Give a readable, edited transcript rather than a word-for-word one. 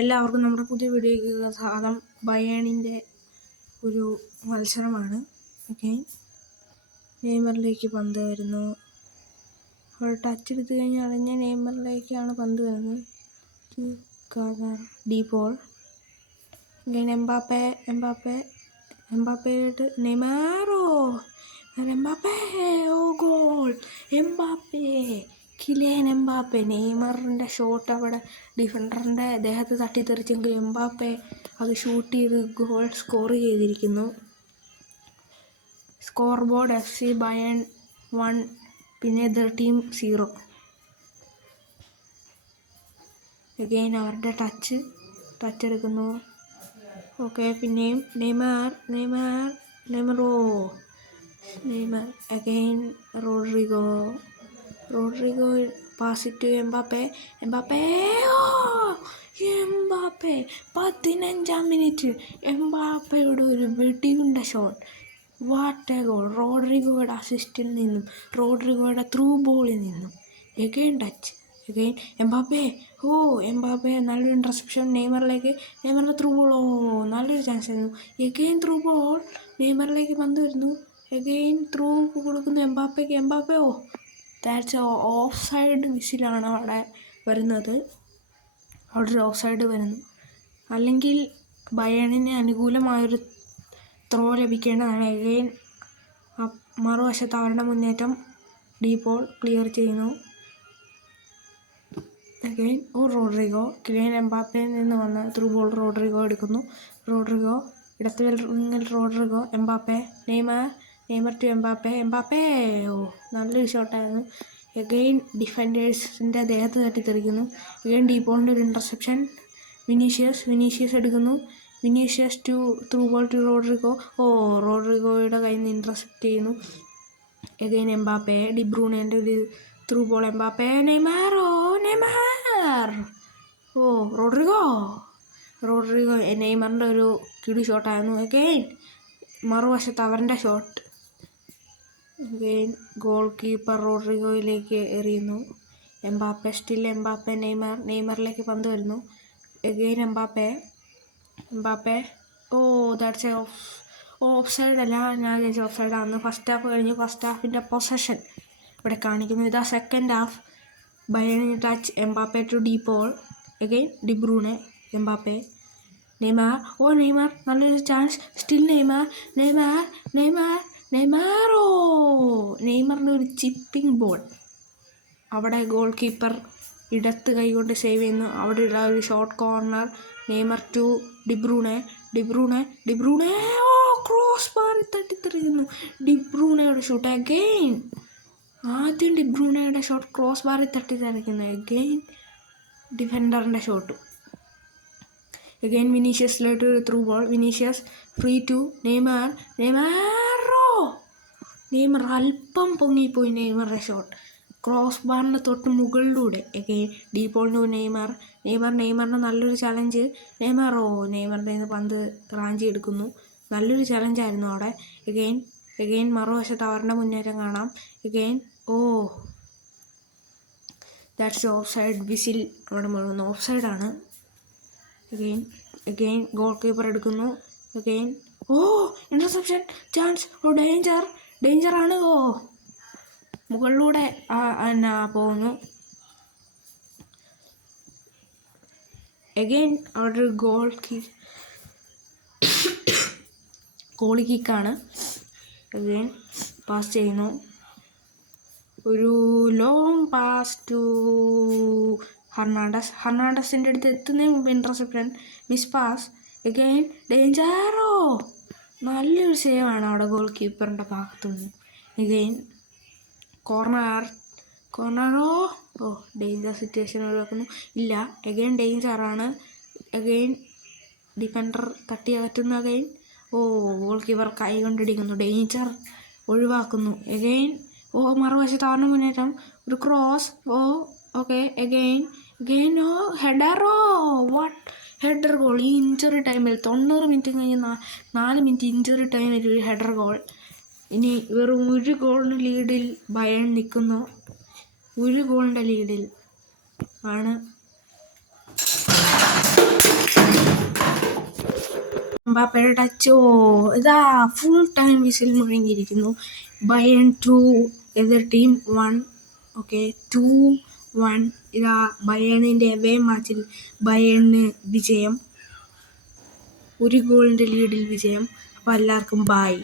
എല്ലാവർക്കും നമ്മുടെ പുതിയ വീഡിയോയ്ക്കുള്ള സ്വാഗതം. ബയേണിൻ്റെ ഒരു മത്സരമാണ്. ഓക്കെ, നെയ്മറിലേക്ക് പന്ത് വരുന്നു. അവിടെ ടച്ച് എടുത്തു കഴിഞ്ഞാൽ നെയ്മറിലേക്കാണ് പന്ത് വരുന്നത്. ഡീപോൾ എംബാപ്പയോട്ട് നെയ്മറോ Mbappe, oh goal! Mbappe, Kylian Mbappe. നെയ്മറിൻ്റെ ഷോട്ട് അവിടെ ഡിഫൻഡറിൻ്റെ ദേഹത്ത് തട്ടിത്തെറിച്ചെങ്കിൽ എംബാപ്പേ അത് ഷൂട്ട് ചെയ്ത് ഗോൾ സ്കോർ ചെയ്തിരിക്കുന്നു. സ്കോർ ബോർഡ് FC ബയേൺ 1 പിന്നെ എതിർ ടീം 0. അഗെയിൻ അവരുടെ ടച്ച് എടുക്കുന്നു. ഓക്കെ, പിന്നെയും Neymar again Rodrigo pass to Mbappe. Mbappe 15-ാം മിനിറ്റ് എംബാപ്പയുടെ ഒരു വെടിയുണ്ട ഷോട്ട്. What a goal! റോഡ്രിഗോയുടെ അസിസ്റ്റിൽ നിന്നും റോഡ്രിഗോയുടെ ത്രൂ ബോളിൽ നിന്നും എഗെയിൻ ടച്ച്, എഗെയിൻ എംബാപ്പേ നല്ലൊരു ഇൻ്റർസെപ്ഷൻ. നെയ്മറിൻ്റെ through ball. നല്ലൊരു ചാൻസ് ആയിരുന്നു. എഗെയിൻ ത്രൂ ബോൾ, നെയ്മറിലേക്ക് പന്ത് വരുന്നു. എഗെയിൻ ത്രൂ കൊടുക്കുന്നു എംബാപ്പേ. ദാറ്റ്സ് ഓഫ് സൈഡ് വിസിലാണ് അവിടെ വരുന്നത്. അവിടെ ഒരു ഓഫ് സൈഡ് വരുന്നു. അല്ലെങ്കിൽ ബയേണിന് അനുകൂലമായൊരു ത്രോ ലഭിക്കേണ്ടതാണ്. എഗെയിൻ മറുവശത്ത് അവരുടെ മുന്നേറ്റം. ഡീപോൾ ക്ലിയർ ചെയ്യുന്നു. അഗെയിൻ റോഡ്രിഗോ, കിലിയൻ എംബാപ്പയിൽ നിന്ന് വന്ന ത്രൂ ബോൾ റോഡ്രിഗോ എടുക്കുന്നു. റോഡ്രിഗോ ഇടത്ത് വിങ്ങിൽ Rodrigo, Mbappe, Neymar to Mbappe. നല്ലൊരു ഷോട്ടായിരുന്നു. എഗെയിൻ ഡിഫൻഡേഴ്സിൻ്റെ ദേഹത്ത് തട്ടിത്തെറിക്കുന്നു. എഗെയിൻ ഡീപോളിൻ്റെ ഒരു ഇൻ്റർസെപ്ഷൻ. വിനീഷ്യസ് എടുക്കുന്നു. Vinicius to through ball to Rodrigo. റോഡ്രിഗോയുടെ കയ്യിൽ നിന്ന് ഇൻ്റർസെപ്റ്റ് ചെയ്യുന്നു. എഗെയിൻ എംബാപ്പേ, ഡിബ്രൂണേൻ്റെ ഒരു through ball. Mbappe, Neymar Rodrigo നെയ്മറിൻ്റെ ഒരു കിടു ഷോട്ടായിരുന്നു. എഗെയിൻ മറുവശത്ത് അവരുടെ ഷോട്ട്. എഗെയിൻ ഗോൾ കീപ്പർ റോഡ്രിഗോയിലേക്ക് എറിയുന്നു. എംബാപ്പേ നെയ്മറിലേക്ക് പന്ത് വരുന്നു. Again Mbappe. That's offside അല്ല, ഞാൻ വിചാരിച്ചു ഓഫ് സൈഡാണെന്ന്. ഫസ്റ്റ് ഹാഫ് കഴിഞ്ഞു. ഫസ്റ്റ് ഹാഫിൻ്റെ പൊസഷൻ ഇവിടെ കാണിക്കുന്നു. ഇതാ second half. Bayern touch, Mbappe to De Paul. Again De Bruyne, Mbappe, Neymar നല്ലൊരു ചാൻസ്. സ്റ്റിൽ നെയ്മറിൻ്റെ ഒരു ചിപ്പിംഗ് ബോൾ. അവിടെ ഗോൾ കീപ്പർ ഇടത്ത് കൈകൊണ്ട് സേവ് ചെയ്യുന്നു. അവിടെയുള്ള ഒരു short corner. Neymar to De Bruyne. Cross ബാറിൽ തട്ടിത്തെറിക്കുന്നു. ഡിബ്രൂണയുടെ ഷൂട്ട്. അഗെയിൻ ആദ്യം ഡിബ്രൂണയുടെ ഷോട്ട് ക്രോസ് ബാറിൽ തട്ടിത്തെറിക്കുന്നു. എഗെയിൻ ഡിഫൻഡറിൻ്റെ ഷോട്ട്. എഗെയിൻ വിനീഷ്യസിലോട്ട് ഒരു through ball. Vinicius free to Neymar അല്പം പൊങ്ങിപ്പോയി. നെയ്മറുടെ ഷോട്ട് ക്രോസ് ബാറിൻ്റെ തൊട്ട് മുകളിലൂടെ. എഗെയിൻ ഡീപോൾ ടു നെയ്മറിന് നല്ലൊരു ചലഞ്ച്. നെയ്മറിൻ്റെ നിന്ന് പന്ത് റാഞ്ചി എടുക്കുന്നു. നല്ലൊരു ചലഞ്ചായിരുന്നു അവിടെ. എഗെയിൻ മറുവശത്ത് അവരുടെ മുന്നേറ്റം കാണാം. Again that's offside whistle അവിടെ മുഴുവൻ ഓഫ് സൈഡാണ്. എഗെയിൻ ഗോൾ കീപ്പർ എടുക്കുന്നു. Again interception chance. ഡേഞ്ചറാണ്. മുകളിലൂടെ പോകുന്നു. എഗെയിൻ അവിടെ ഒരു ഗോളി കിക്കാണ്. എഗെയിൻ പാസ് ചെയ്യുന്നു. ഒരു ലോങ് പാസ് ടു ഹെർണാണ്ടസിൻ്റെ അടുത്ത് എത്തുന്നതിന് മുമ്പ് ഇൻ്റർസെപ്ഷൻ, മിസ് പാസ്. എഗെയിൻ ഡേഞ്ചറോ, നല്ലൊരു സേവാണ് അവിടെ ഗോൾ കീപ്പറിൻ്റെ ഭാഗത്തുനിന്ന്. എഗെയിൻ കോർണറോ ഡേഞ്ചർ സിറ്റുവേഷൻ ഒഴിവാക്കുന്നു. ഇല്ല, എഗെയിൻ ഡേഞ്ചറാണ്. എഗെയിൻ ഡിഫൻഡർ തട്ടി അകറ്റുന്നു. എഗെയിൻ ഗോൾ കീപ്പർ കൈ കൊണ്ടിടിക്കുന്നു. ഡേഞ്ചർ ഒഴിവാക്കുന്നു. എഗെയിൻ മറുവശത്ത് അവരുടെ മുന്നേറ്റം. ഒരു ക്രോസ്. Again header goal. ഈ ഇഞ്ചുറി ടൈമിൽ 90 മിനിറ്റ് കഴിഞ്ഞ് 4 മിനിറ്റ് ഇഞ്ചുറി ടൈമിൽ ഒരു ഹെഡർ ഗോൾ. ഇനി വെറും ഒരു ഗോളിന് ലീഡിൽ ബയേൺ നിൽക്കുന്നു. ഒരു ഗോളിൻ്റെ ലീഡിൽ ആണ് എംബാപ്പയുടെ ടച്ചോ ഇതാ ഫുൾ ടൈം വിസിൽ മുഴങ്ങിയിരിക്കുന്നു. ബയേൺ 2 എതിർ ടീം 1. ഓക്കെ 2-1. ഇതാ ബയേണിൻ്റെ അവേ മാച്ചിൽ ബയേണിന് വിജയം, ഒരു ഗോളിൻ്റെ ലീഡിൽ വിജയം. അപ്പോൾ എല്ലാവർക്കും ബൈ.